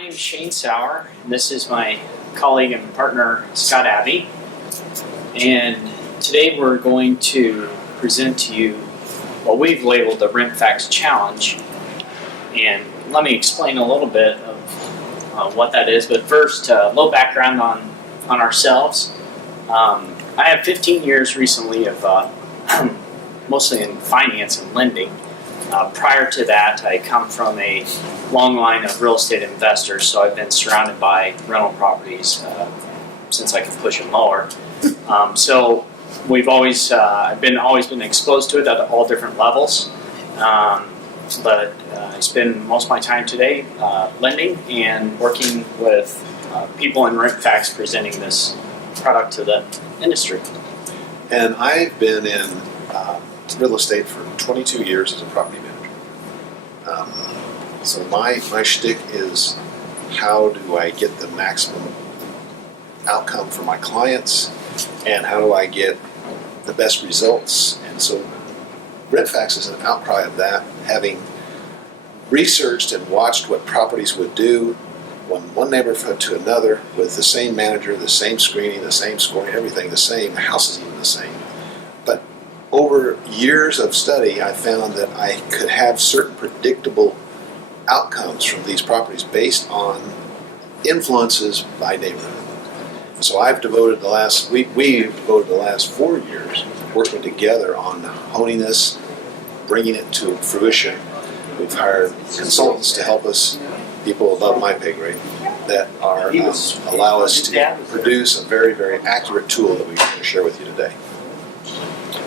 name's Shane Sauer, and this is my colleague and partner, Scott Abbey. And today we're going to present to you what we've labeled the RentFax Challenge. And let me explain a little bit of what that is. But first, a little background on ourselves. I have 15 years recently of mostly in finance and lending. Prior to that, I come from a long line of real estate investors, so I've been surrounded by rental properties since I could push a mower. So we've always been exposed to it at all different levels. But I spend most of my time today lending and working with people in RentFax presenting this product to the industry. And I've been in real estate for 22 years as a property manager. So my shtick is, how do I get the maximum outcome for my clients, and how do I get the best results? And so RentFax is an outcry of that, having researched and watched what properties would do one neighborhood to another with the same manager, the same screening, the same scoring, everything the same, the house is even the same. But over years of study, I found that I could have certain predictable outcomes from these properties based on influences by neighborhood. So I've devoted we've devoted the last 4 years working together on honing this, bringing it to fruition. We've hired consultants to help us, people above my pay grade, that are allow us to produce a very, very accurate tool that we're going to share with you today.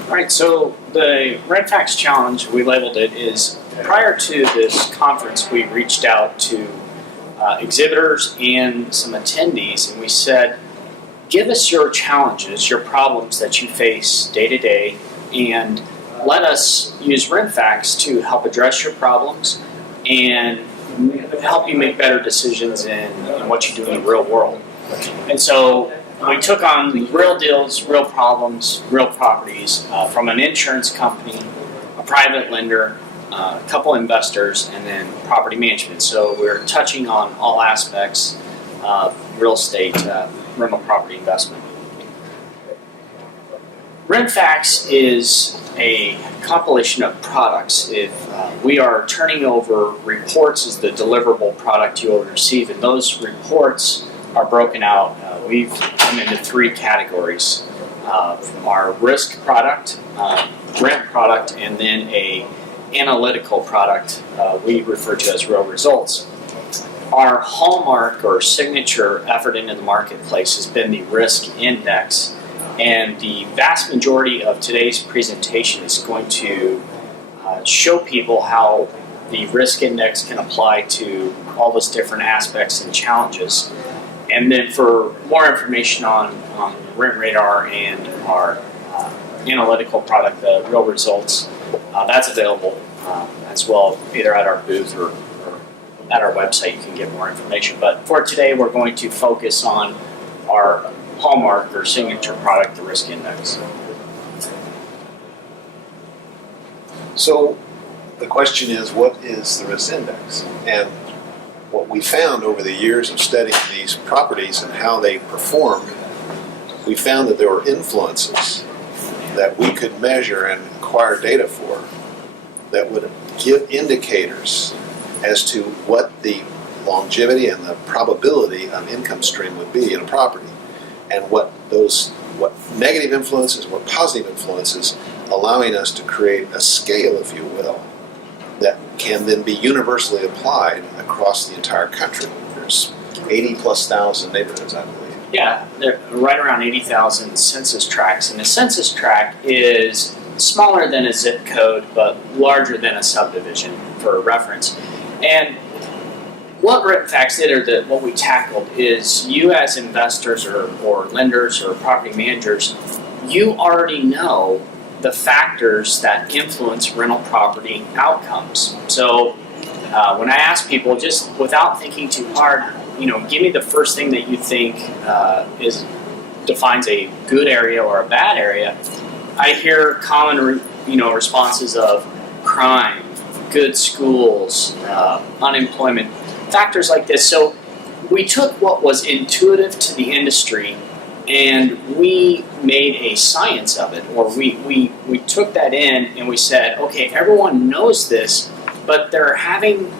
All right, so the RentFax Challenge, we labeled it, is prior to this conference, we reached out to exhibitors and some attendees, and we said, give us your challenges, your problems that you face day to day, and let us use RentFax to help address your problems and help you make better decisions in what you do in the real world. And so we took on real deals, real problems, real properties from an insurance company, a private lender, a couple investors, and then property management. So we're touching on all aspects of real estate, rental property investment. RentFax is a compilation of products. If we are turning over reports as the deliverable product you will receive, and those reports are broken out. We've come into 3 categories: our risk product, rent product, and then a analytical product we refer to as real results. Our hallmark or signature effort into the marketplace has been the risk index, and the vast majority of today's presentation is going to show people how the risk index can apply to all those different aspects and challenges. And then for more information on Rent Radar and our analytical product, the real results, that's available as well, either at our booth or at our website. You can get more information. But for today, we're going to focus on our hallmark or signature product, the risk index. So the question is, what is the risk index? And what we found over the years of studying these properties and how they performed, we found that there were influences that we could measure and acquire data for that would give indicators as to what the longevity and the probability of income stream would be in a property, and what negative influences, what positive influences, allowing us to create a scale, if you will, that can then be universally applied across the entire country. There's 80,000+ neighborhoods, I believe. Yeah, they're right around 80,000 census tracts, and a census tract is smaller than a zip code, but larger than a subdivision, for reference. And what RentFax did, or what we tackled, is you as investors or lenders or property managers, you already know the factors that influence rental property outcomes. So when I ask people, just without thinking too hard, give me the first thing that you think defines a good area or a bad area, I hear common responses of crime, good schools, unemployment, factors like this. So we took what was intuitive to the industry and we made a science of it, or we took that in and we said, okay, everyone knows this, but they're having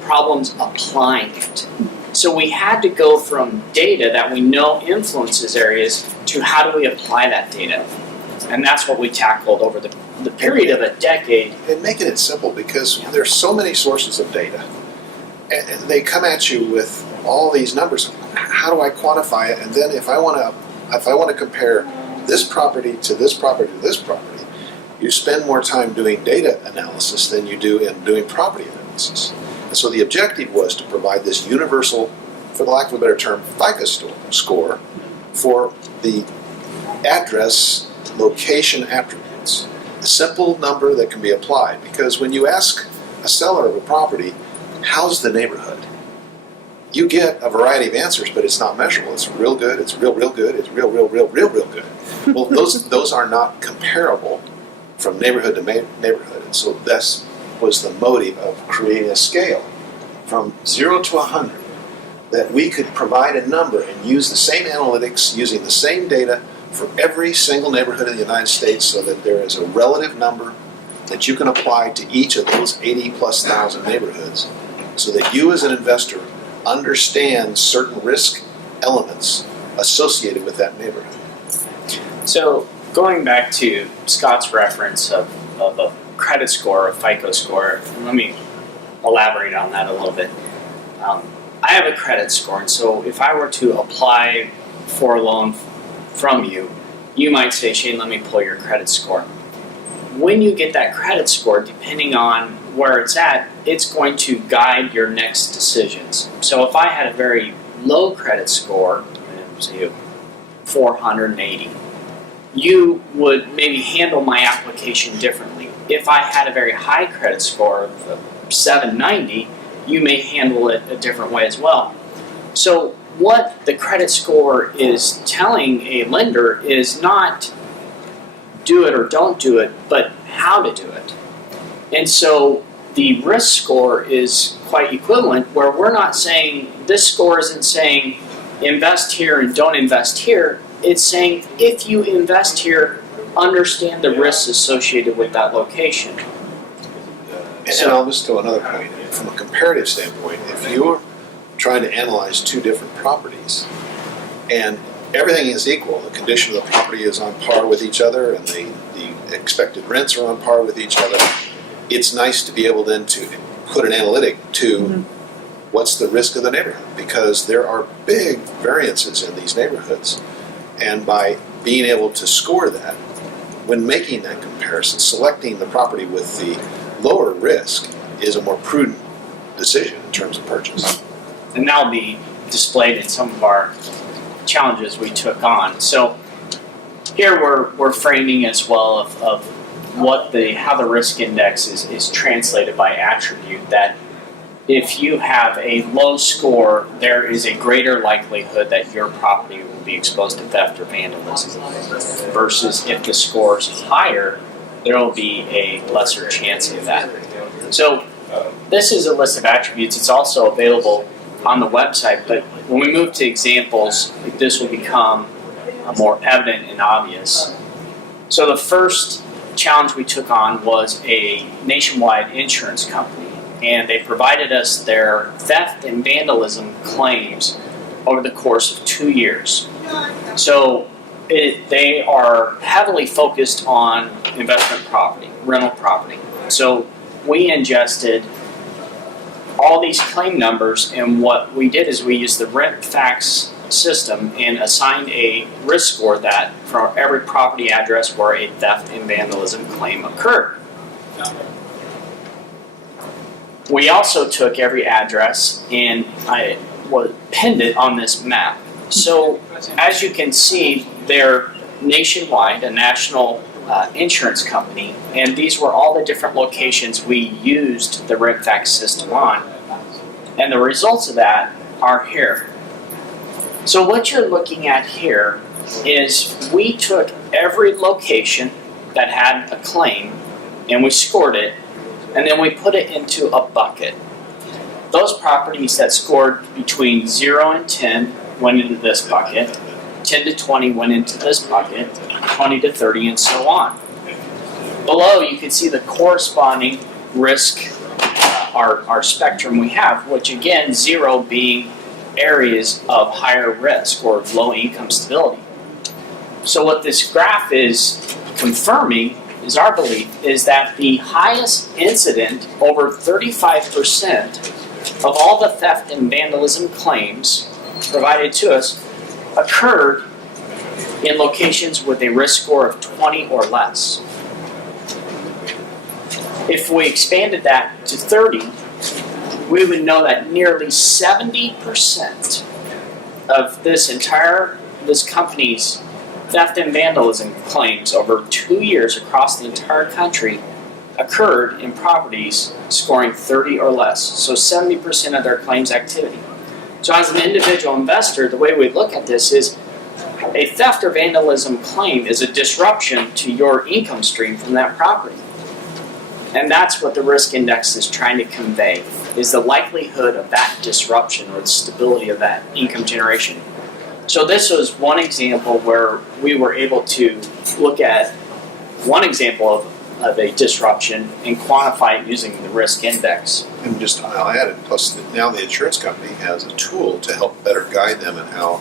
problems applying it. So we had to go from data that we know influences areas to how do we apply that data. And that's what we tackled over the period of a decade. And making it simple, because there's so many sources of data, and they come at you with all these numbers. How do I quantify it? And then if I want to compare this property to this property to this property, you spend more time doing data analysis than you do in doing property analysis. And so the objective was to provide this universal, for the lack of a better term, FICO score for the address location attributes. A simple number that can be applied, because when you ask a seller of a property, how's the neighborhood? You get a variety of answers, but it's not measurable. It's real good, it's real good, it's real good. Well, those are not comparable from neighborhood to neighborhood. And so this was the motive of creating a scale from 0 to 100, that we could provide a number and use the same analytics, using the same data for every single neighborhood in the United States, so that there is a relative number that you can apply to each of those 80,000+ neighborhoods, so that you as an investor understand certain risk elements associated with that neighborhood. So going back to Scott's reference of a credit score, a FICO score, let me elaborate on that a little bit. I have a credit score, and so if I were to apply for a loan from you, you might say, Shane, let me pull your credit score. When you get that credit score, depending on where it's at, it's going to guide your next decisions. So if I had a very low credit score, say 480, you would maybe handle my application differently. If I had a very high credit score of 790, you may handle it a different way as well. So what the credit score is telling a lender is not do it or don't do it, but how to do it. And so the risk score is quite equivalent, where we're not saying, this score isn't saying invest here and don't invest here. It's saying if you invest here, understand the risks associated with that location. And I'll just throw another point. From a comparative standpoint, if you're trying to analyze two different properties and everything is equal, the condition of the property is on par with each other and the expected rents are on par with each other, it's nice to be able then to put an analytic to what's the risk of the neighborhood, because there are big variances in these neighborhoods. And by being able to score that, when making that comparison, selecting the property with the lower risk is a more prudent decision in terms of purchase. And that'll be displayed in some of our challenges we took on. So here we're framing as well of what how the risk index is translated by attribute, that if you have a low score, there is a greater likelihood that your property will be exposed to theft or vandalism, versus if the score is higher, there will be a lesser chance of that. So this is a list of attributes. It's also available on the website, but when we move to examples, this will become more evident and obvious. So the first challenge we took on was a nationwide insurance company, and they provided us their theft and vandalism claims over the course of 2 years. So they are heavily focused on investment property, rental property. So we ingested all these claim numbers, and what we did is we used the RentFax system and assigned a risk score that for every property address where a theft and vandalism claim occurred. We also took every address and I pinned it on this map. So as you can see, they're nationwide, a national insurance company, and these were all the different locations we used the RentFax system on. And the results of that are here. So what you're looking at here is we took every location that had a claim and we scored it, and then we put it into a bucket. those properties that scored between 0 and 10 went into this bucket, 10 to 20 went into this bucket, 20 to 30, and so on. Below, you can see the corresponding risk, our spectrum we have, which again, 0 being areas of higher risk or low income stability. So what this graph is confirming is our belief is that the highest incident, over 35% of all the theft and vandalism claims provided to us, occurred in locations with a risk score of 20 or less. If we expanded that to 30, we would know that nearly 70% of this company's theft and vandalism claims over 2 years across the entire country occurred in properties scoring 30 or less. So 70% of their claims activity. So as an individual investor, the way we look at this is a theft or vandalism claim is a disruption to your income stream from that property. And that's what the risk index is trying to convey, is the likelihood of that disruption or the stability of that income generation. So this was one example where we were able to look at one example of a disruption and quantify it using the risk index. And just I'll add it, plus now the insurance company has a tool to help better guide them in how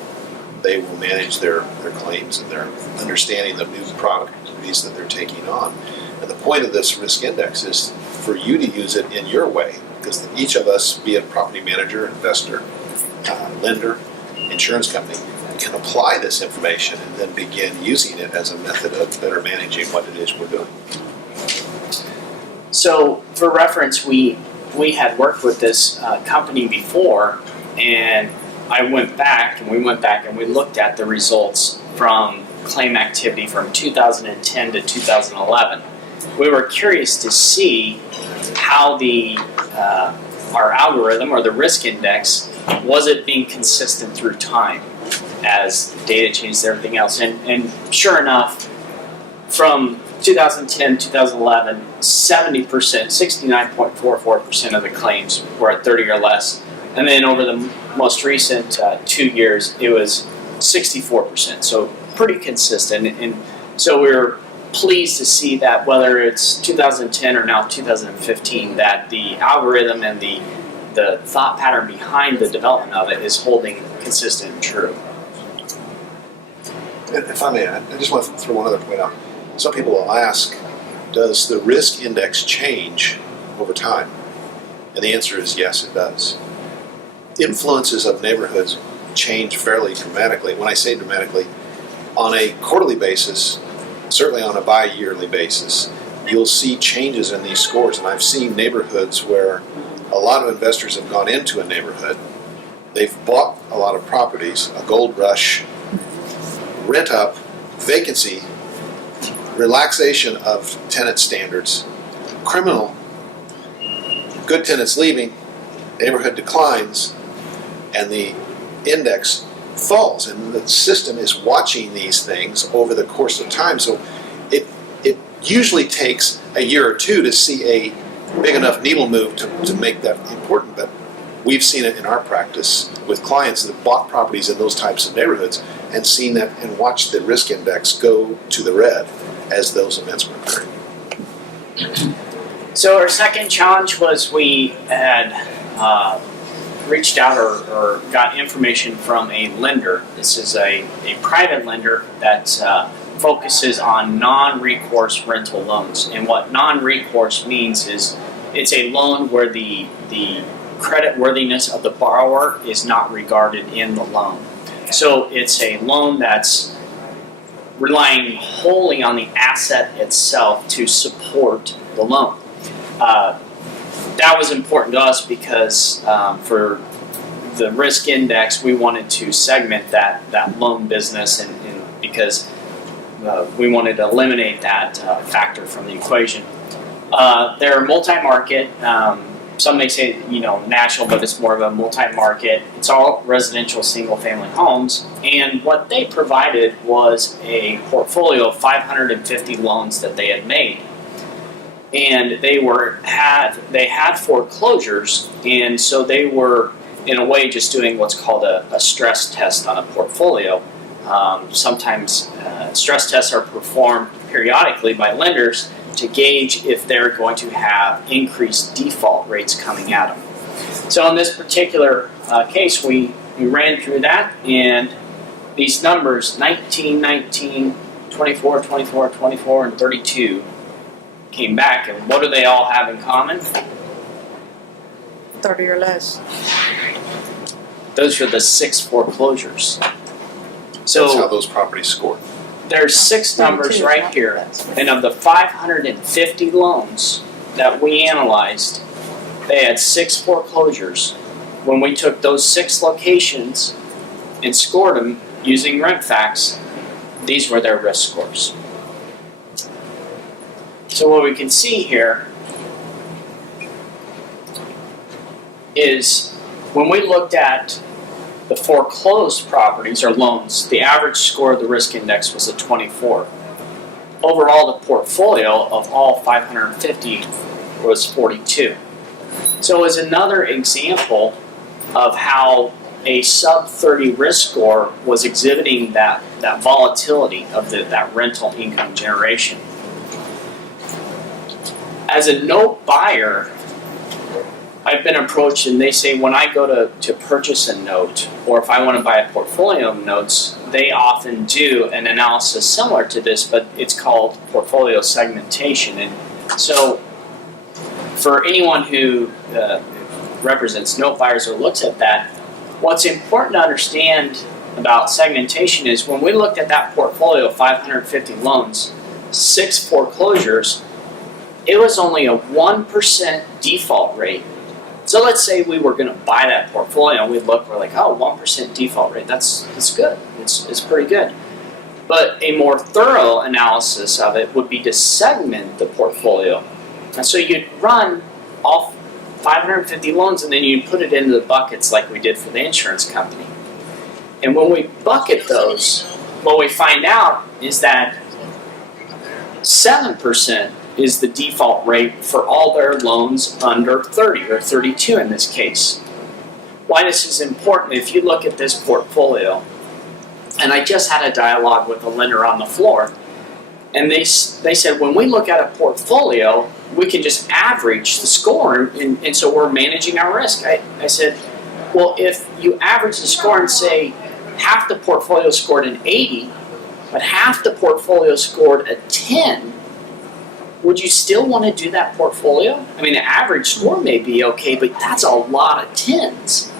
they will manage their claims and their understanding the new properties that they're taking on. And the point of this risk index is for you to use it in your way, because each of us, be it property manager, investor, lender, insurance company, can apply this information and then begin using it as a method of better managing what it is we're doing. So for reference, we had worked with this company before, and we went back and we looked at the results from claim activity from 2010 to 2011. We were curious to see how our algorithm or the risk index, was it being consistent through time as data changed everything else. And sure enough, from 2010, 2011, 70%, 69.44% of the claims were at 30 or less. And then over the most recent 2 years, it was 64%. So pretty consistent. And so we were pleased to see that whether it's 2010 or now 2015, that the algorithm and the thought pattern behind the development of it is holding consistent and true. And if I may, I just want to throw one other point out. Some people will ask, does the risk index change over time? And the answer is yes, it does. Influences of neighborhoods change fairly dramatically. When I say dramatically, on a quarterly basis, certainly on a bi-yearly basis, you'll see changes in these scores. And I've seen neighborhoods where a lot of investors have gone into a neighborhood, they've bought a lot of properties, a gold rush, rent up, vacancy, relaxation of tenant standards, criminal, good tenants leaving, neighborhood declines, and the index falls. And the system is watching these things over the course of time. So it usually takes a year or two to see a big enough needle move to make that important. But we've seen it in our practice with clients that bought properties in those types of neighborhoods and seen that and watched the risk index go to the red as those events were occurring. So our second challenge was we had reached out or got information from a lender. This is a private lender that focuses on non-recourse rental loans. And what non-recourse means is it's a loan where the credit worthiness of the borrower is not regarded in the loan. So it's a loan that's relying wholly on the asset itself to support the loan. That was important to us because for the risk index, we wanted to segment that loan business and because we wanted to eliminate that factor from the equation. They're multi-market. Some may say, national, but it's more of a multi-market. It's all residential single-family homes. And what they provided was a portfolio of 550 loans that they had made. and they had foreclosures, and so they were in a way just doing what's called a stress test on a portfolio. Sometimes stress tests are performed periodically by lenders to gauge if they're going to have increased default rates coming at them. So in this particular case, we ran through that, and these numbers, 19, 19, 24, 24, 24, and 32, came back, and what do they all have in common? 30 or less. Those are the 6 foreclosures. So That's how those properties scored. there's 6 numbers right here, and of the 550 loans that we analyzed, they had 6 foreclosures. When we took those 6 locations and scored them using RentFax, these were their risk scores. So what we can see here is when we looked at the foreclosed properties or loans, the average score of the risk index was a 24. Overall, the portfolio of all 550 was 42. So it's another example of how a sub 30 risk score was exhibiting that volatility of that rental income generation. As a note buyer, I've been approached and they say when I go to purchase a note, or if I want to buy a portfolio of notes, they often do an analysis similar to this, but it's called portfolio segmentation. And so for anyone who represents note buyers or looks at that, what's important to understand about segmentation is when we looked at that portfolio of 550 loans, 6 foreclosures, it was only a 1% default rate. So let's say we were going to buy that portfolio and we'd look, we're like, oh, 1% default rate, that's good, it's pretty good. But a more thorough analysis of it would be to segment the portfolio. And so you'd run all 550 loans and then you'd put it into the buckets like we did for the insurance company. And when we bucket those, what we find out is that 7% is the default rate for all their loans under 30 or 32 in this case. Why this is important, if you look at this portfolio, and I just had a dialogue with a lender on the floor, and they said when we look at a portfolio, we can just average the score, and so we're managing our risk. I said, well, if you average the score and say half the portfolio scored an 80, but half the portfolio scored a 10, would you still want to do that portfolio? I mean, the average score may be okay, but that's a lot of 10s.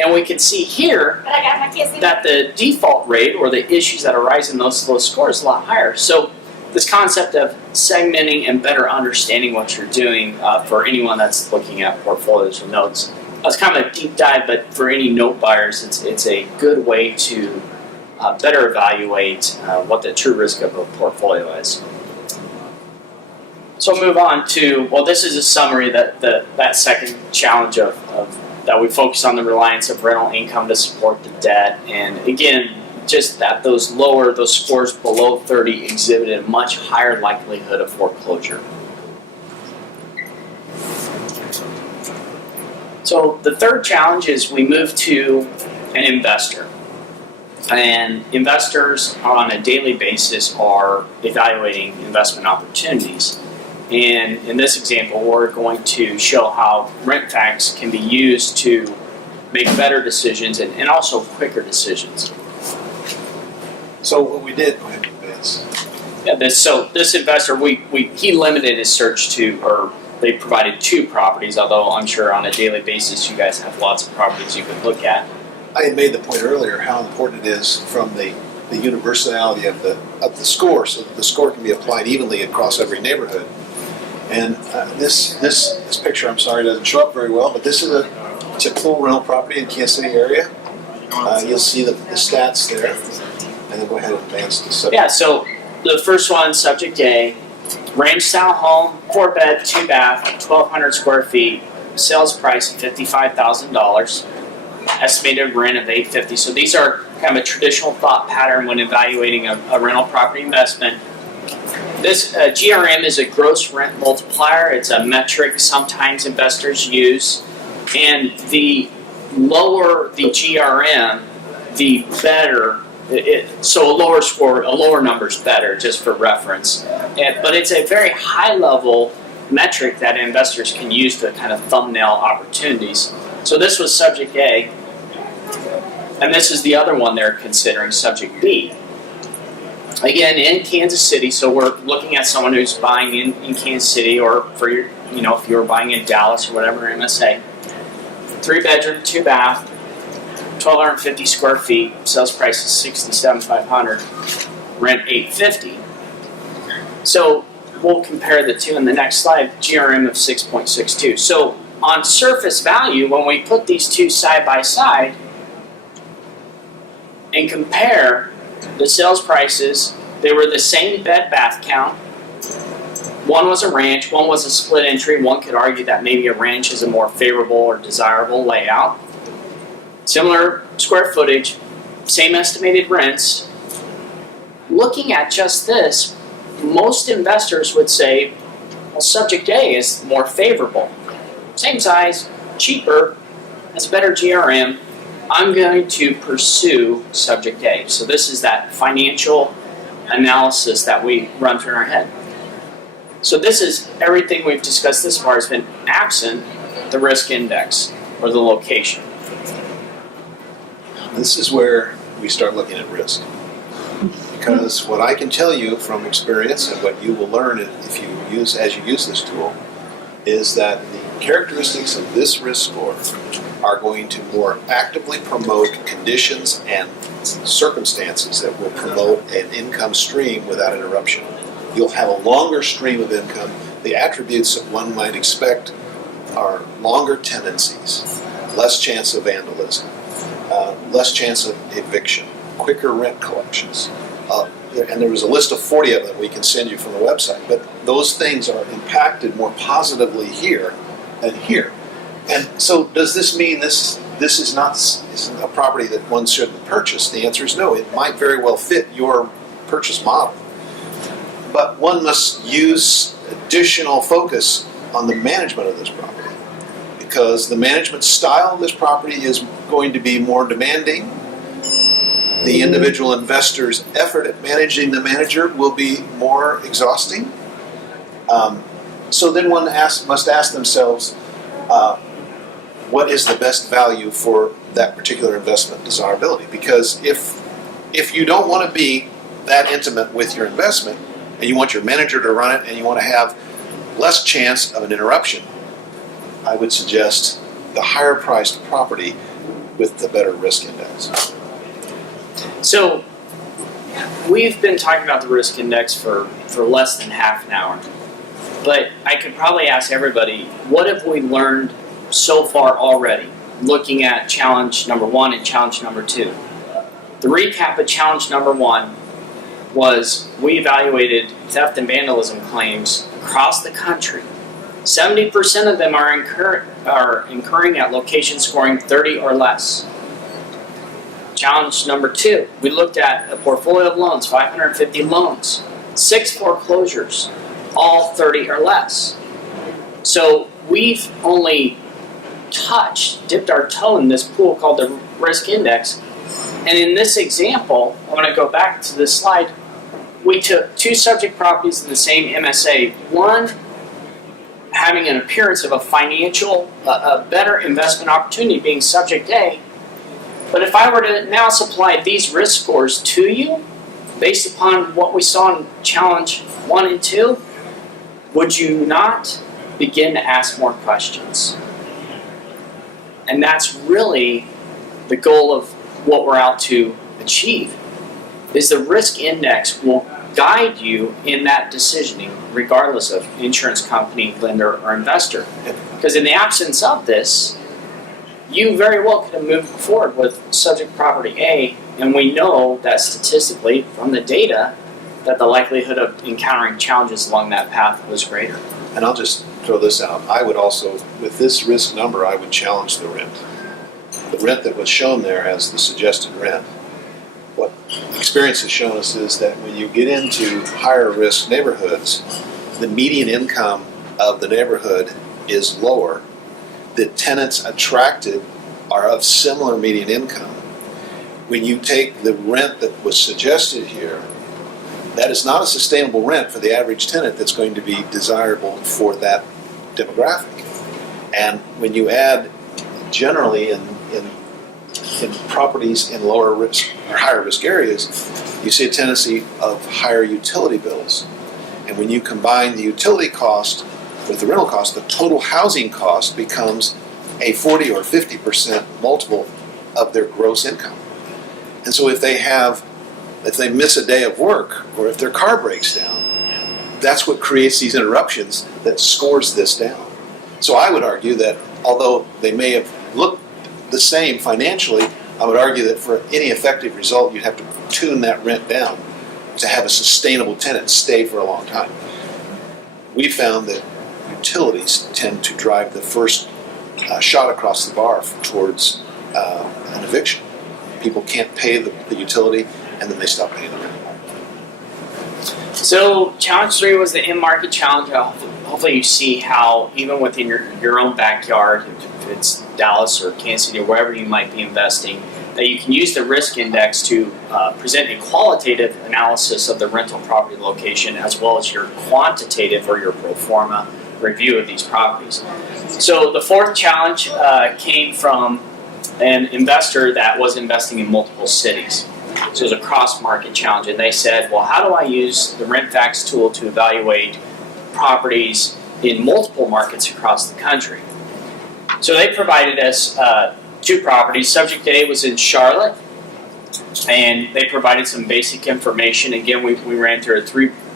And we can see here that the default rate or the issues that arise in those scores is a lot higher. So this concept of segmenting and better understanding what you're doing for anyone that's looking at portfolios and notes. It's kind of a deep dive, but for any note buyers, it's a good way to better evaluate what the true risk of a portfolio is. So we'll move on to, well, this is a summary that second challenge of that we focus on the reliance of rental income to support the debt. And again, just that those scores below 30 exhibited a much higher likelihood of foreclosure. So the third challenge is we move to an investor. And investors on a daily basis are evaluating investment opportunities. And in this example, we're going to show how RentFax can be used to make better decisions and also quicker decisions. So what we did, go ahead, Vince. Yeah, this investor, he limited his search to, or they provided 2 properties, although I'm sure on a daily basis you guys have lots of properties you could look at. I had made the point earlier how important it is from the universality of the score, so that the score can be applied evenly across every neighborhood. And this picture, I'm sorry, doesn't show up very well, but this is a typical rental property in Kansas City area. You'll see the stats there, and then go ahead and advance the subject. Yeah, so the first one, subject A, ranch style home, 4-bed, 2-bath, 1,200 square feet, sales price $55,000, estimated rent of $850. So these are kind of a traditional thought pattern when evaluating a rental property investment. This GRM is a gross rent multiplier. It's a metric sometimes investors use. And the lower the GRM, the better. So a lower score, a lower number is better, just for reference. But it's a very high level metric that investors can use to kind of thumbnail opportunities. So this was subject A, and this is the other one they're considering, subject B. Again, in Kansas City, so we're looking at someone who's buying in Kansas City, or for your, if you were buying in Dallas or whatever MSA. 3-bedroom, 2-bath, 1,250 square feet, sales price is $67,500, rent $850. So we'll compare the two in the next slide, GRM of 6.62. So on surface value, when we put these two side by side and compare the sales prices, they were the same bed bath count. One was a ranch, one was a split entry. One could argue that maybe a ranch is a more favorable or desirable layout. Similar square footage, same estimated rents. Looking at just this, most investors would say, well, subject A is more favorable. Same size, cheaper, has better GRM. I'm going to pursue subject A. So this is that financial analysis that we run through in our head. So this is everything we've discussed this far has been absent the risk index or the location. This is where we start looking at risk. Because what I can tell you from experience, and what you will learn if you use as you use this tool, is that the characteristics of this risk score are going to more actively promote conditions and circumstances that will promote an income stream without interruption. You'll have a longer stream of income. The attributes that one might expect are longer tenancies, less chance of vandalism, less chance of eviction, quicker rent collections. And there was a list of 40 of them we can send you from the website. But those things are impacted more positively here than here. And so does this mean this is not a property that one shouldn't purchase? The answer is no. It might very well fit your purchase model. But one must use additional focus on the management of this property, because the management style of this property is going to be more demanding. The individual investor's effort at managing the manager will be more exhausting. So then one must ask themselves, what is the best value for that particular investment desirability? Because if you don't want to be that intimate with your investment, and you want your manager to run it, and you want to have less chance of an interruption, I would suggest the higher priced property with the better risk index. So we've been talking about the risk index for less than half an hour. But I could probably ask everybody, what have we learned so far already, looking at challenge number 1 and challenge number 2? The recap of challenge number 1 was we evaluated theft and vandalism claims across the country. 70% of them are incurring at locations scoring 30 or less. Challenge number 2, we looked at a portfolio of loans, 550 loans, 6 foreclosures, all 30 or less. So we've only dipped our toe in this pool called the risk index. And in this example, I'm going to go back to this slide. We took 2 subject properties in the same MSA. One having an appearance of a better investment opportunity, being subject A. But if I were to now supply these risk scores to you, based upon what we saw in challenge 1 and 2, would you not begin to ask more questions? And that's really the goal of what we're out to achieve, is the risk index will guide you in that decisioning, regardless of insurance company, lender, or investor. Because in the absence of this, you very well could have moved forward with subject property A, and we know that statistically from the data that the likelihood of encountering challenges along that path was greater. And I'll just throw this out. I would also, with this risk number, I would challenge the rent. The rent that was shown there as the suggested rent. experience has shown us is that when you get into higher risk neighborhoods, the median income of the neighborhood is lower. The tenants attracted are of similar median income. When you take the rent that was suggested here, that is not a sustainable rent for the average tenant that's going to be desirable for that demographic. And when you add generally in properties in lower risk or higher risk areas, you see a tendency of higher utility bills. And when you combine the utility cost with the rental cost, the total housing cost becomes a 40 or 50% multiple of their gross income. And so if they miss a day of work or if their car breaks down, that's what creates these interruptions that scores this down. So I would argue that although they may have looked the same financially, I would argue that for any effective result, you'd have to tune that rent down to have a sustainable tenant stay for a long time. We found that utilities tend to drive the first shot across the bar towards an eviction. People can't pay the utility, and then they stop paying the rent. So challenge 3 was the in-market challenge. Hopefully you see how even within your own backyard, if it's Dallas or Kansas City or wherever you might be investing, that you can use the risk index to present a qualitative analysis of the rental property location as well as your quantitative or your pro forma review of these properties. So the fourth challenge came from an investor that was investing in multiple cities. So it was a cross-market challenge, and they said, well, how do I use the RentFax tool to evaluate properties in multiple markets across the country? So they provided us 2 properties. Subject A was in Charlotte, and they provided some basic information. Again, we ran through it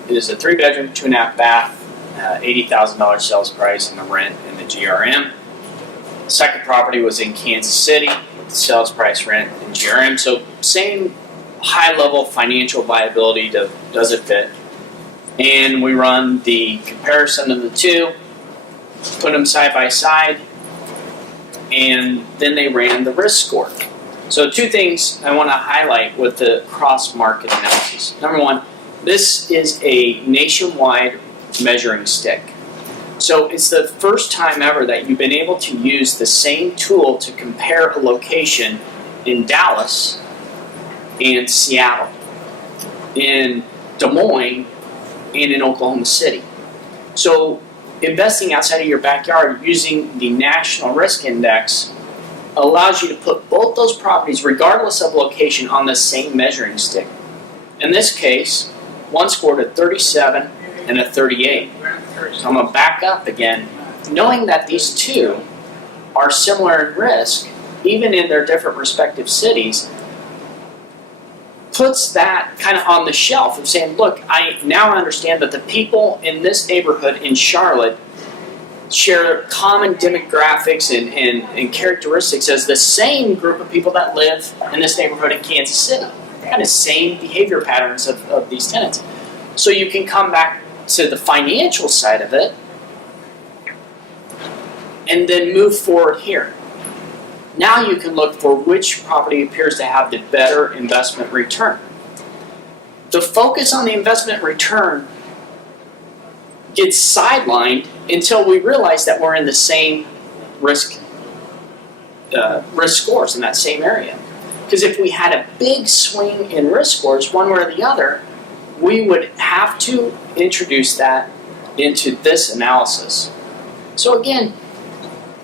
is a 3-bedroom, 2.5 bath, $80,000 sales price, and the rent and the GRM. Second property was in Kansas City with the sales price, rent, and GRM. So same high-level financial viability. Does it fit? And we run the comparison of the 2, put them side by side, and then they ran the risk score. So 2 things I want to highlight with the cross-market analysis. Number 1, this is a nationwide measuring stick. So it's the first time ever that you've been able to use the same tool to compare a location in Dallas and Seattle, in Des Moines, and in Oklahoma City. So investing outside of your backyard using the National Risk Index allows you to put both those properties, regardless of location, on the same measuring stick. In this case, one scored a 37 and a 38. So I'm going to back up again. Knowing that these 2 are similar in risk, even in their different respective cities, puts that kind of on the shelf of saying, look, I now understand that the people in this neighborhood in Charlotte share common demographics and characteristics as the same group of people that live in this neighborhood in Kansas City. Kind of same behavior patterns of these tenants. So you can come back to the financial side of it and then move forward here. Now you can look for which property appears to have the better investment return. The focus on the investment return gets sidelined until we realize that we're in the same risk scores in that same area. Because if we had a big swing in risk scores one way or the other, we would have to introduce that into this analysis. So again,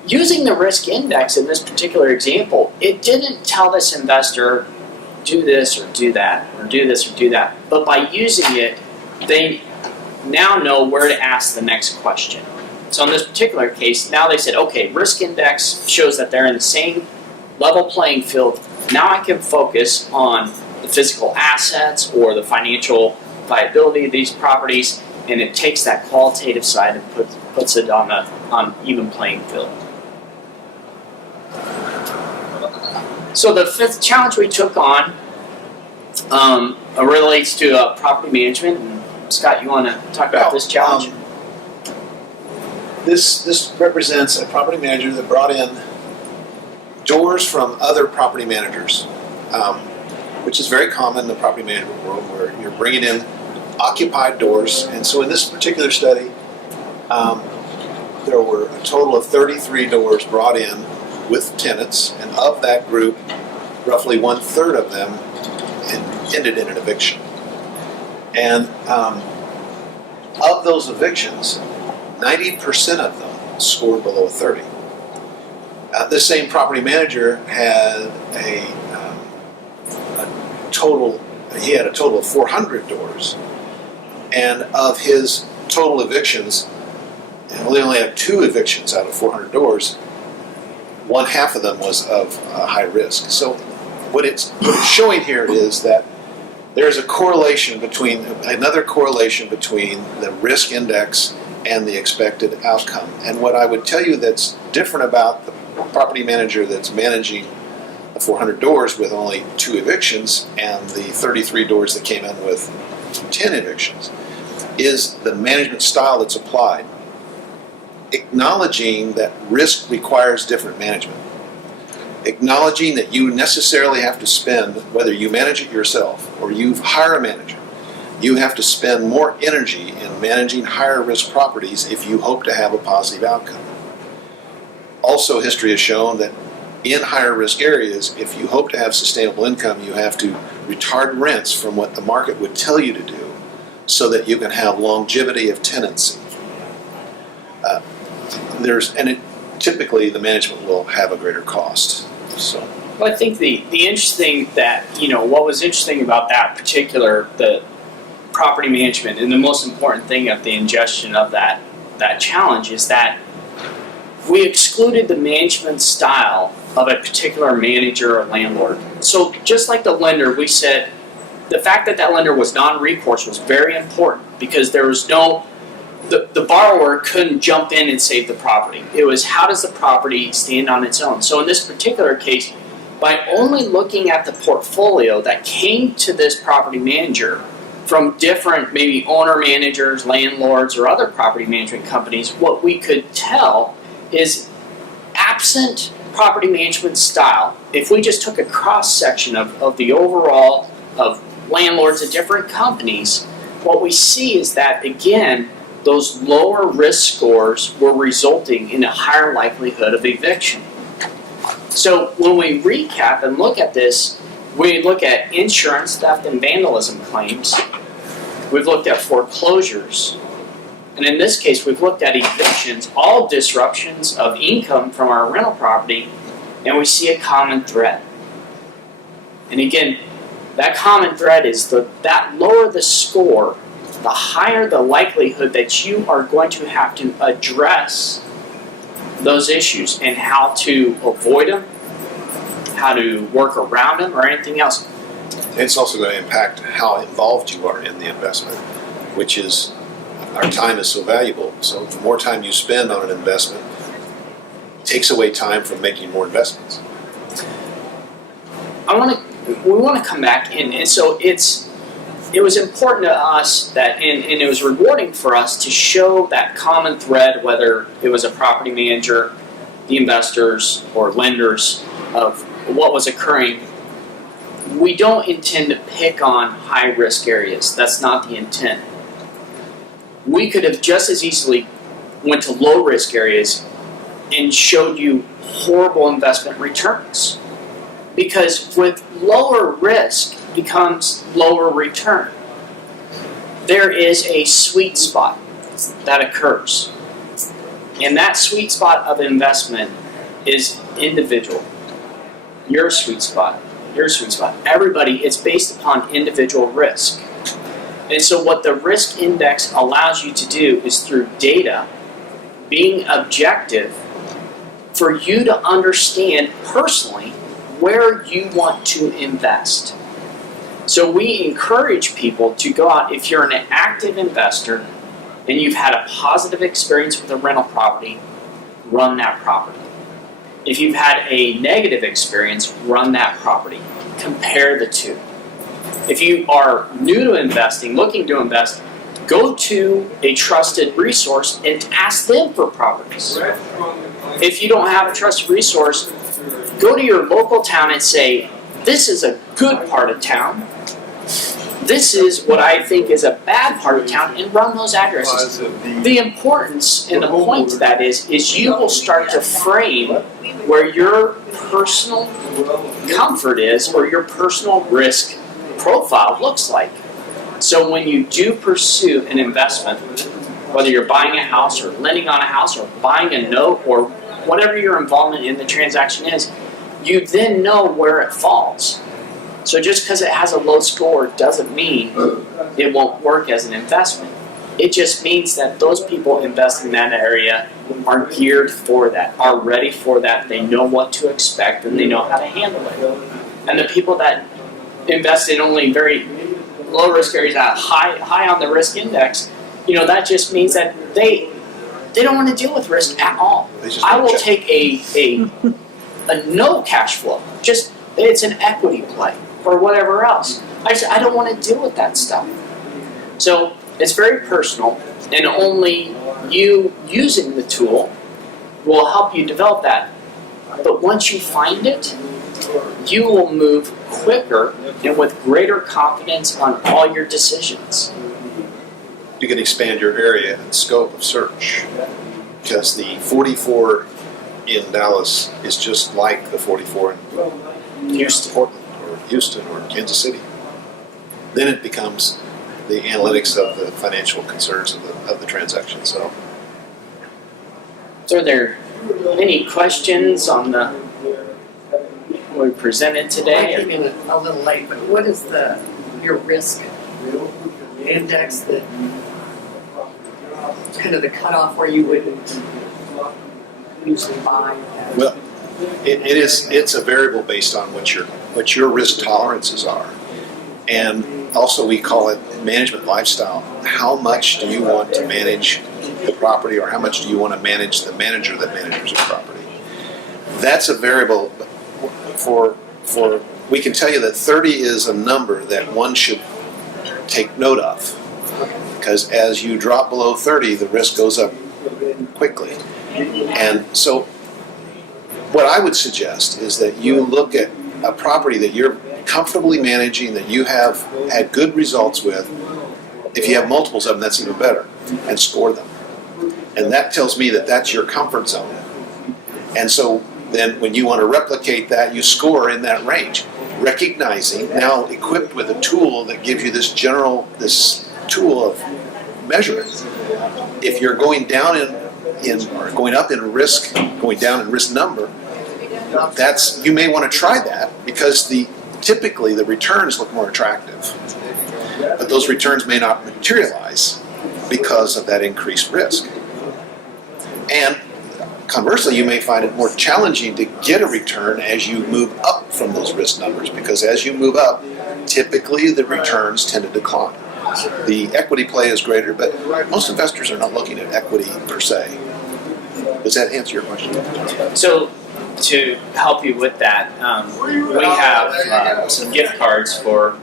using the risk index in this particular example, it didn't tell this investor, do this or do that, or do this or do that. But by using it, they now know where to ask the next question. So in this particular case, now they said, okay, risk index shows that they're in the same level playing field. Now I can focus on the physical assets or the financial viability of these properties, and it takes that qualitative side and puts it on even playing field. So the 5th challenge we took on relates to property management. And Scott, you want to talk about this challenge? This represents a property manager that brought in doors from other property managers. which is very common in the property management world, where you're bringing in occupied doors. And so in this particular study, there were a total of 33 doors brought in with tenants, and of that group, roughly 1/3 of them ended in an eviction. And of those evictions, 90% of them scored below 30. This same property manager had a total of 400 doors, and of his total evictions, and we only had 2 evictions out of 400 doors. 1/2 of them was of high risk. So what it's showing here is that there's another correlation between the risk index and the expected outcome. And what I would tell you that's different about the property manager that's managing the 400 doors with only 2 evictions and the 33 doors that came in with 10 evictions is the management style that's applied, acknowledging that risk requires different management, acknowledging that you necessarily have to spend, whether you manage it yourself or you hire a manager, you have to spend more energy in managing higher risk properties if you hope to have a positive outcome. Also, history has shown that in higher risk areas, if you hope to have sustainable income, you have to retard rents from what the market would tell you to do so that you can have longevity of tenancy. Typically the management will have a greater cost. So, well, I think the interesting that, what was interesting about that particular, the property management, and the most important thing of the ingestion of that challenge is that we excluded the management style of a particular manager or landlord. So just like the lender, we said the fact that lender was non-recourse was very important because there was the borrower couldn't jump in and save the property. It was, how does the property stand on its own? So in this particular case, by only looking at the portfolio that came to this property manager from different maybe owner managers, landlords, or other property management companies, what we could tell is absent property management style, if we just took a cross-section of the overall of landlords at different companies, what we see is that, again, those lower risk scores were resulting in a higher likelihood of eviction. So when we recap and look at this, we look at insurance, theft, and vandalism claims. We've looked at foreclosures. And in this case, we've looked at evictions, all disruptions of income from our rental property, and we see a common thread. And again, that common thread is that lower the score, the higher the likelihood that you are going to have to address those issues and how to avoid them, how to work around them, or anything else. It's also going to impact how involved you are in the investment, which is, our time is so valuable. So the more time you spend on an investment, it takes away time from making more investments. We want to come back, and so it was important to us that, and it was rewarding for us to show that common thread, whether it was a property manager, the investors, or lenders, of what was occurring. We don't intend to pick on high risk areas. That's not the intent. We could have just as easily went to low risk areas and showed you horrible investment returns. Because with lower risk becomes lower return. There is a sweet spot that occurs. And that sweet spot of investment is individual. Your sweet spot. Your sweet spot. Everybody, it's based upon individual risk. And so what the risk index allows you to do is, through data, being objective, for you to understand personally where you want to invest. So we encourage people to go out, if you're an active investor and you've had a positive experience with a rental property, run that property. If you've had a negative experience, run that property. Compare the two. If you are new to investing, looking to invest, go to a trusted resource and ask them for properties. If you don't have a trusted resource, go to your local town and say, this is a good part of town. This is what I think is a bad part of town, and run those addresses. The importance and the point to that is you will start to frame where your personal comfort is or your personal risk profile looks like. So when you do pursue an investment, whether you're buying a house or lending on a house or buying a note or whatever your involvement in the transaction is, you then know where it falls. So just because it has a low score doesn't mean it won't work as an investment. It just means that those people investing in that area are geared for that, are ready for that, they know what to expect, and they know how to handle it. And the people that invest in only very low risk areas, high on the risk index, that just means that they don't want to deal with risk at all. I will take a no cash flow, just it's an equity play or whatever else. I don't want to deal with that stuff. So it's very personal, and only you using the tool will help you develop that. But once you find it, you will move quicker and with greater confidence on all your decisions. You can expand your area and scope of search, because the 44 in Dallas is just like the 44 in Houston, Portland, or Houston, or Kansas City. Then it becomes the analytics of the financial concerns of the transaction. So are there any questions on what we presented today? I came in a little late, but what is your risk index, that kind of the cutoff where you wouldn't usually buy? Well, it's a variable based on what your risk tolerances are, and also we call it management lifestyle. How much do you want to manage the property, or how much do you want to manage the manager that manages the property? That's a variable. For we can tell you that 30 is a number that one should take note of, because as you drop below 30, the risk goes up quickly. And so what I would suggest is that you look at a property that you're comfortably managing, that you have had good results with. If you have multiples of them, that's even better, and score them. And that tells me that that's your comfort zone. And so then when you want to replicate that, you score in that range, recognizing, now equipped with a tool that gives you this tool of measurement. If you're going down or going up in risk, going down in risk number, you may want to try that, because typically the returns look more attractive, but those returns may not materialize because of that increased risk. And conversely, you may find it more challenging to get a return as you move up from those risk numbers, because as you move up, typically the returns tend to decline. The equity play is greater, but most investors are not looking at equity per se. Does that answer your question? So to help you with that, we have some gift cards for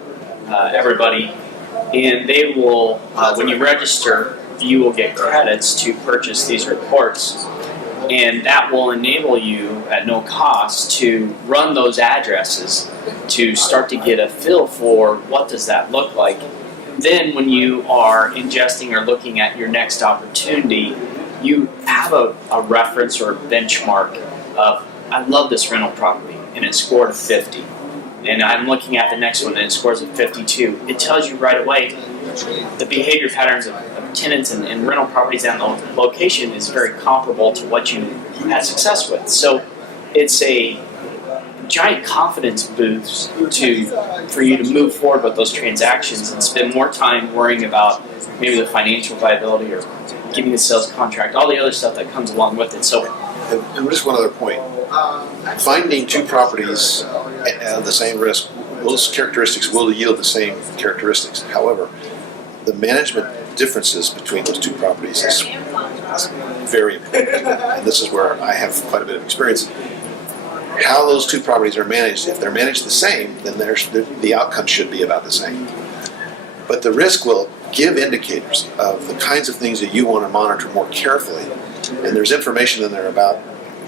everybody, and they will, when you register, you will get credits to purchase these reports. And that will enable you at no cost to run those addresses to start to get a feel for what does that look like. Then when you are ingesting or looking at your next opportunity, you have a reference or a benchmark of, I love this rental property and it scored a 50. And I'm looking at the next one and it scores a 52. It tells you right away the behavior patterns of tenants and rental properties and the location is very comparable to what you had success with. So it's a giant confidence boost for you to move forward with those transactions and spend more time worrying about maybe the financial viability or getting the sales contract, all the other stuff that comes along with it. So, and just one other point. Finding two properties at the same risk, those characteristics will yield the same characteristics. However, the management differences between those two properties is very important. And this is where I have quite a bit of experience. How those two properties are managed, if they're managed the same, then the outcome should be about the same. But the risk will give indicators of the kinds of things that you want to monitor more carefully. And there's information in there about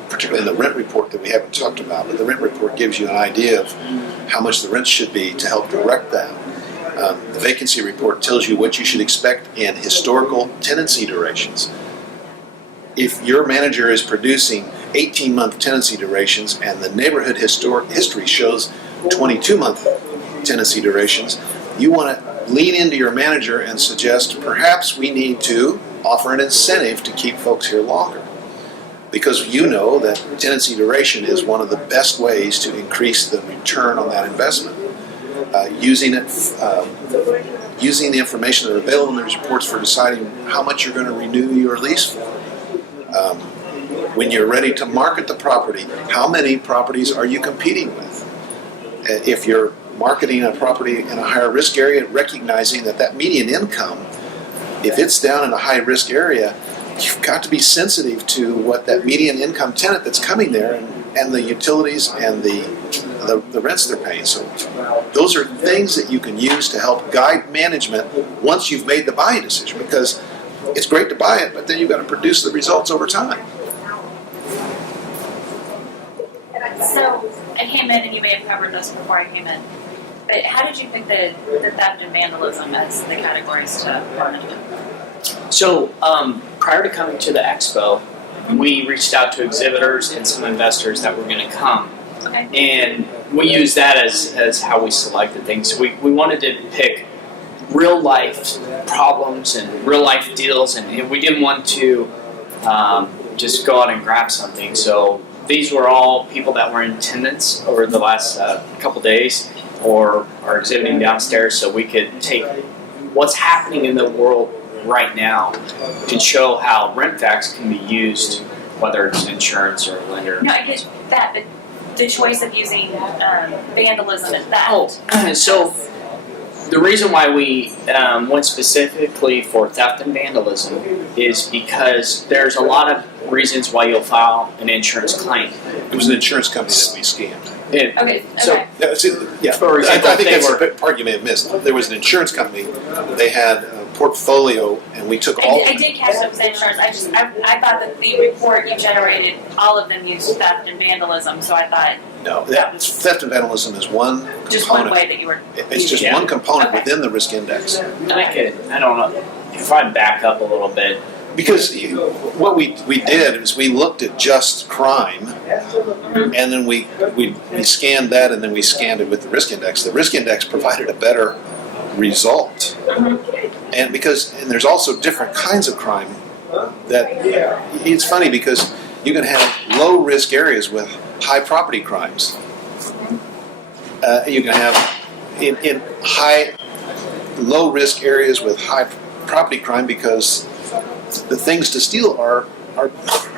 particularly in the rent report that we haven't talked about, but the rent report gives you an idea of how much the rent should be to help direct that. The vacancy report tells you what you should expect in historical tenancy durations. If your manager is producing 18-month tenancy durations and the neighborhood history shows 22-month tenancy durations, you want to lean into your manager and suggest perhaps we need to offer an incentive to keep folks here longer. Because you know that tenancy duration is one of the best ways to increase the return on that investment. Using the information that are available in those reports for deciding how much you're going to renew your lease for. When you're ready to market the property, how many properties are you competing with? If you're marketing a property in a higher risk area, recognizing that median income, if it's down in a high risk area, you've got to be sensitive to what that median income tenant that's coming there and the utilities and the rents they're paying. So those are things that you can use to help guide management once you've made the buying decision, because it's great to buy it, but then you've got to produce the results over time. So I came in, and you may have covered this before I came in, but how did you pick the theft and vandalism as the categories to manage with? So prior to coming to the expo, we reached out to exhibitors and some investors that were going to come. Okay. And we used that as how we selected things. We wanted to pick real life problems and real life deals, and we didn't want to just go out and grab something. So these were all people that were in attendance over the last couple days or are exhibiting downstairs, so we could take what's happening in the world right now to show how RentFax can be used, whether it's insurance or a lender. No, I get that, but the choice of using vandalism and theft. Oh, so the reason why we went specifically for theft and vandalism is because there's a lot of reasons why you'll file an insurance claim. It was an insurance company that we scammed. Okay. So, Yeah, for example, I think that's they the part you may have missed. There was an insurance company. They had a portfolio, and we took all. I did catch up with insurance. I thought that the report you generated, all of them used theft and vandalism. So I thought No, theft and vandalism is one component. just one way that you were. It's just Yeah. one component Okay. within the risk index. and I don't know, if I back up a little bit, Because what we did is we looked at just crime, and then we scanned that, and then we scanned it with the risk index. The risk index provided a better result, and there's also different kinds of crime. That it's funny because you can have low risk areas with high property crimes. You can have in low risk areas with high property crime because the things to steal are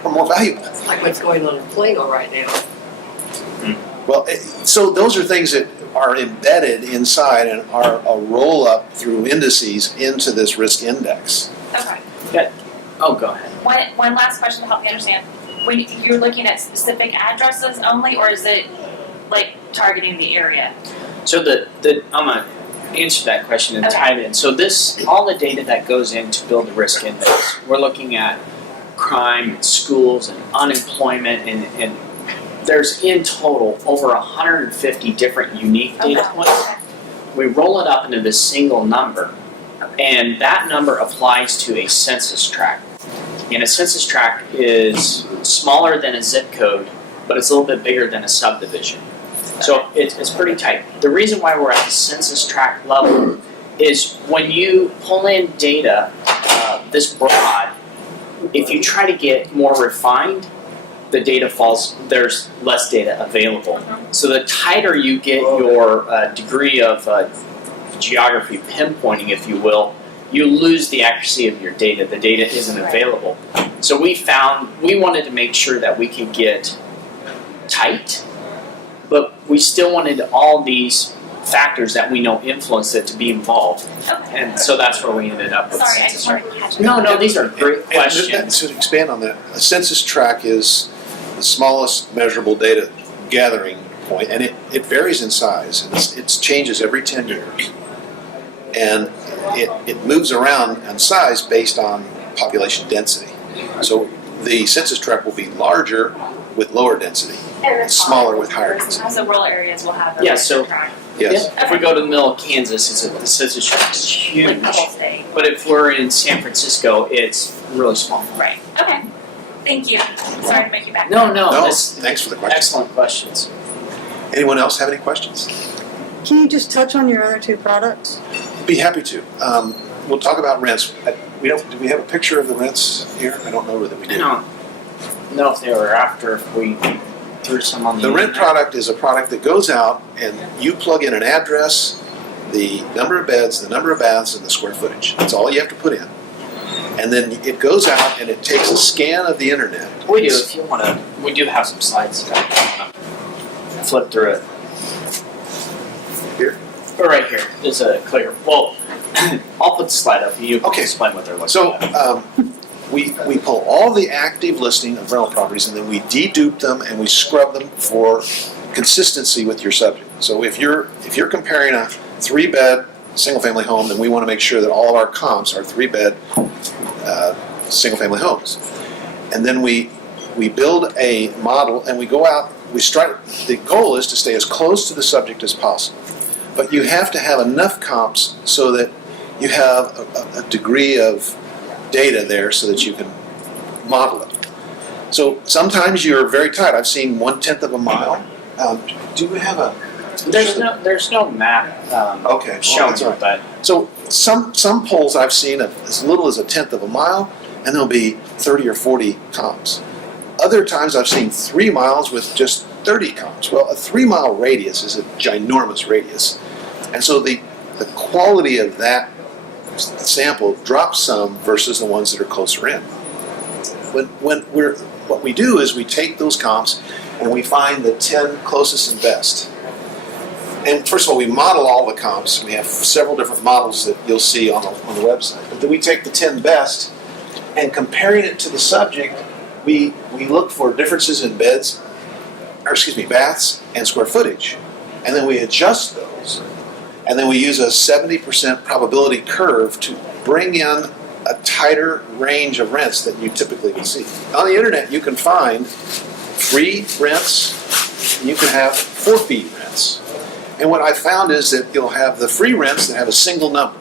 more valuable. It's like what's going on in Plano right now. Well, so those are things that are embedded inside and are a roll up through indices into this risk index. Okay. oh, go ahead. One last question to help me understand. When you're looking at specific addresses only, or is it like targeting the area? So I'm gonna answer that question and Okay. tie it in. So all the data that goes in to build the risk index, we're looking at crime, schools, and unemployment, and there's in total over 150 different unique data points. We roll it up into this single number, and that number applies to a census tract. And a census tract is smaller than a zip code, but it's a little bit bigger than a subdivision. So it's pretty tight. The reason why we're at the census tract level is when you pull in data this broad, if you try to get more refined, the data falls, there's less data available. So the tighter you get your degree of geography pinpointing, if you will, you lose the accuracy of your data. The data isn't available. So we wanted to make sure that we could get tight, but we still wanted all these factors that we know influence it to be involved. Okay. And so that's where we ended up with Sorry, I census just tract. wanted to catch No, these are great And questions. to expand on that, a census tract is the smallest measurable data gathering point, and it varies in size. It changes every 10 years. And it moves around in size based on population density. So the census tract will be larger with lower density, smaller with higher density. So rural areas will have a Yeah, so- track, Yes. If we go to the middle of Kansas, the census tract is huge. like the whole state. But if we're in San Francisco, it's really small. Right. Okay. Thank you. Sorry to make you back. No, No, this, thanks for the question. excellent questions. Anyone else have any questions? Can you just touch on your other two products? Be happy to. We'll talk about rents. Do we have a picture of the rents here? I don't know whether we I do. don't know if they were after if we threw some on the The rent internet. product is a product that goes out and you plug in an address, the number of beds, the number of baths, and the square footage. That's all you have to put in. And then it goes out and it takes a scan of the internet. We do, if you want to. We do have some slides. If you wanna flip through it. Here? Or right here. There's a clear. Well, I'll put the slide up. You can Okay. explain what they're looking So at. we pull all the active listing of rental properties and then we dedupe them and we scrub them for consistency with your subject. So if you're comparing a 3-bed single-family home, then we want to make sure that all of our comps are 3-bed single-family homes. And then we build a model and we go out. The goal is to stay as close to the subject as possible. But you have to have enough comps so that you have a degree of data there so that you can model it. So sometimes you're very tight. I've seen 1/10 of a mile. Do we have a? There's no map Okay, well, showing that's all right. that. So some polls I've seen of as little as 1/10 of a mile, and there'll be 30 or 40 comps. Other times I've seen 3 miles with just 30 comps. Well, a 3-mile radius is a ginormous radius, and so the quality of that sample drops some versus the ones that are closer in. What we do is we take those comps and we find the 10 closest and best. And first of all, we model all the comps. We have several different models that you'll see on the website. But then we take the 10 best, and comparing it to the subject, we look for differences in baths and square footage. And then we adjust those. And then we use a 70% probability curve to bring in a tighter range of rents than you typically would see. On the internet, you can find free rents, and you can have forfeit rents. And what I found is that you'll have the free rents that have a single number.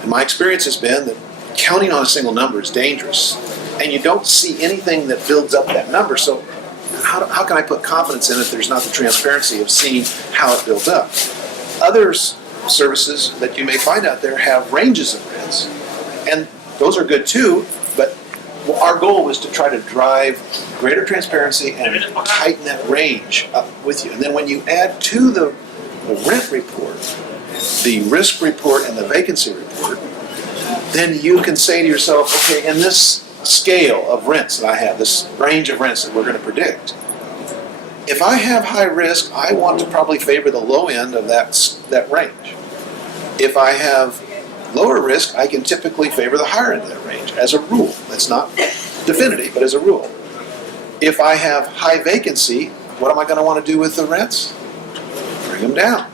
And my experience has been that counting on a single number is dangerous. And you don't see anything that builds up that number. So how can I put confidence in it if there's not the transparency of seeing how it builds up? Other services that you may find out there have ranges of rents. And those are good too, but our goal was to try to drive greater transparency and tighten that range up with you. And then when you add to the rent report, the risk report and the vacancy report, then you can say to yourself, okay, in this scale of rents that I have, this range of rents that we're going to predict, if I have high risk, I want to probably favor the low end of that range. If I have lower risk, I can typically favor the higher end of that range, as a rule. That's not definitive, but as a rule. If I have high vacancy, what am I going to want to do with the rents? Bring them down.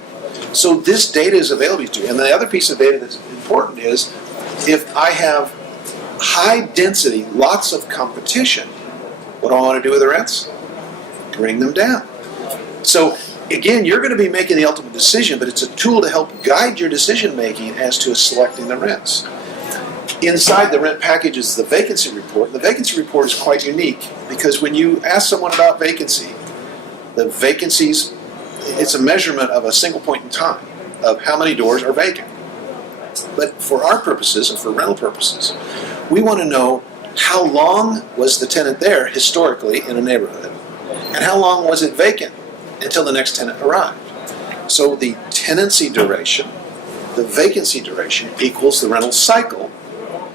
So this data is available to you. And the other piece of data that's important is if I have high density, lots of competition, what do I want to do with the rents? Bring them down. So again, you're going to be making the ultimate decision, but it's a tool to help guide your decision making as to selecting the rents. Inside the rent package is the vacancy report. The vacancy report is quite unique because when you ask someone about vacancy, the vacancies, it's a measurement of a single point in time of how many doors are vacant. But for our purposes and for rental purposes, we want to know how long was the tenant there historically in a neighborhood and how long was it vacant until the next tenant arrived. So the tenancy duration, the vacancy duration equals the rental cycle,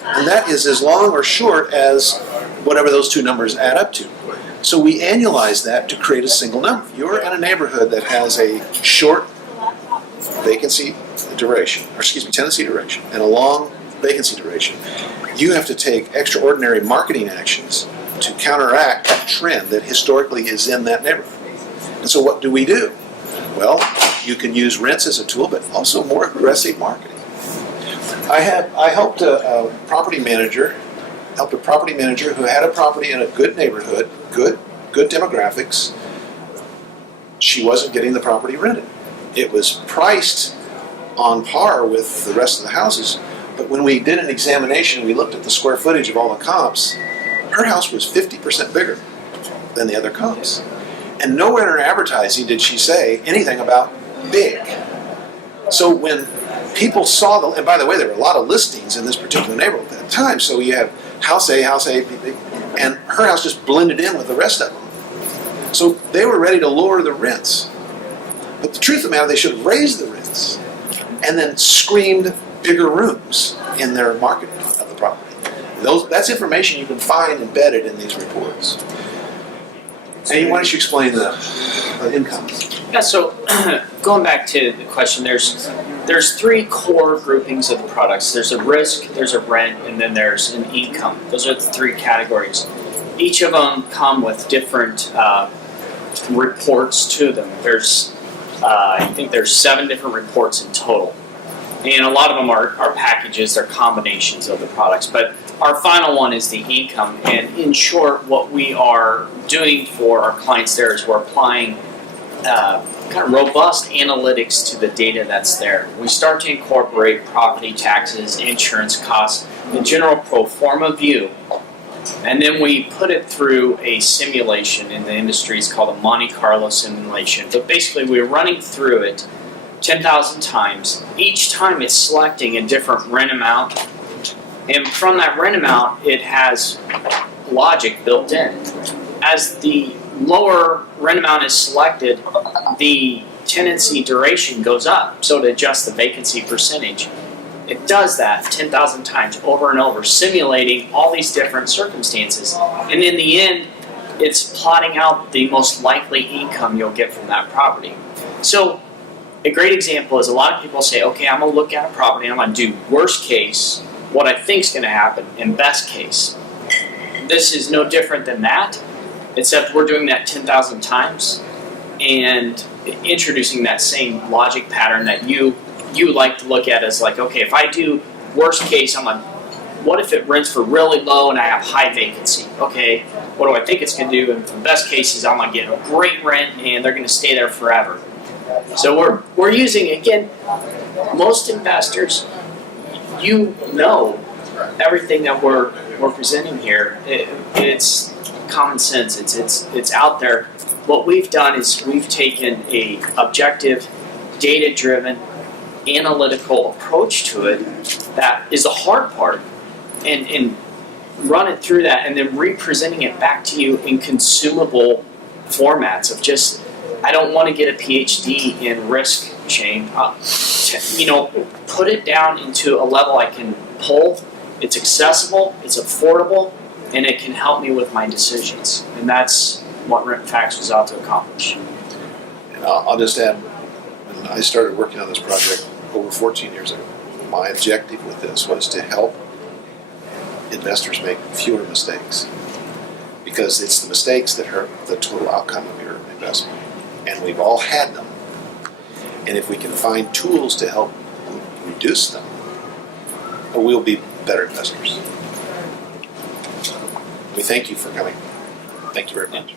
and that is as long or short as whatever those two numbers add up to. So we annualize that to create a single number. If you're in a neighborhood that has a short tenancy duration, and a long vacancy duration, you have to take extraordinary marketing actions to counteract that trend that historically is in that neighborhood. And so what do? Well, you can use rents as a tool, but also more aggressive marketing. I helped a property manager who had a property in a good neighborhood, good good demographics, she wasn't getting the property rented. It was priced on par with the rest of the houses, but when we did an examination, we looked at the square footage of all the comps, her house was 50% bigger than the other comps. And nowhere in her advertising did she say anything about big. So when people saw and by the way, there were a lot of listings in this particular neighborhood at that time, so you have house A, and her house just blended in with the rest of them. So they were ready to lower the rents. But the truth of the matter, they should have raised the rents and then screamed bigger rooms in their marketing of the property. That's information you can find embedded in these reports. And why don't you explain the income? Yeah, so going back to the question, there's three core groupings of the products. There's a risk, there's a rent, and then there's an income. Those are the three categories. Each of them come with different reports to them. I think there's 7 different reports in total. And a lot of them are packages, they're combinations of the products. But our final one is the income. And in short, what we are doing for our clients there is we're applying kind of robust analytics to the data that's there. We start to incorporate property taxes, insurance costs, the general pro forma view. And then we put it through a simulation in the industry. It's called a Monte Carlo simulation. But basically, we're running through it 10,000 times. Each time it's selecting a different rent amount. And from that rent amount, it has logic built in. As the lower rent amount is selected, the tenancy duration goes up. So to adjust the vacancy percentage. It does that 10,000 times over and over, simulating all these different circumstances. And in the end, it's plotting out the most likely income you'll get from that property. So a great example is a lot of people say, okay, I'm going to look at a property, I'm going to do worst case, what I think is going to happen, and best case. This is no different than that, except we're doing that 10,000 times and introducing that same logic pattern that you like to look at as like, okay, if I do worst case, what if it rents for really low and I have high vacancy? Okay, what do I think it's going to do? And for the best cases, I'm going to get a great rent and they're going to stay there forever. So we're using, again, most investors, you know everything that we're presenting here. It's common sense. It's out there. What we've done is we've taken a objective, data-driven, analytical approach to it that is the hard part and run it through that and then representing it back to you in consumable formats of just, I don't want to get a PhD in risk, Shane. Put it down into a level I can pull. It's accessible, it's affordable, and it can help me with my decisions. And that's what RentFax was out to accomplish. And I'll just add, when I started working on this project over 14 years ago, my objective with this was to help investors make fewer mistakes, because it's the mistakes that hurt the total outcome of your investment. And we've all had them. And if we can find tools to help reduce them, we'll be better investors. We thank you for coming. Thank you very much.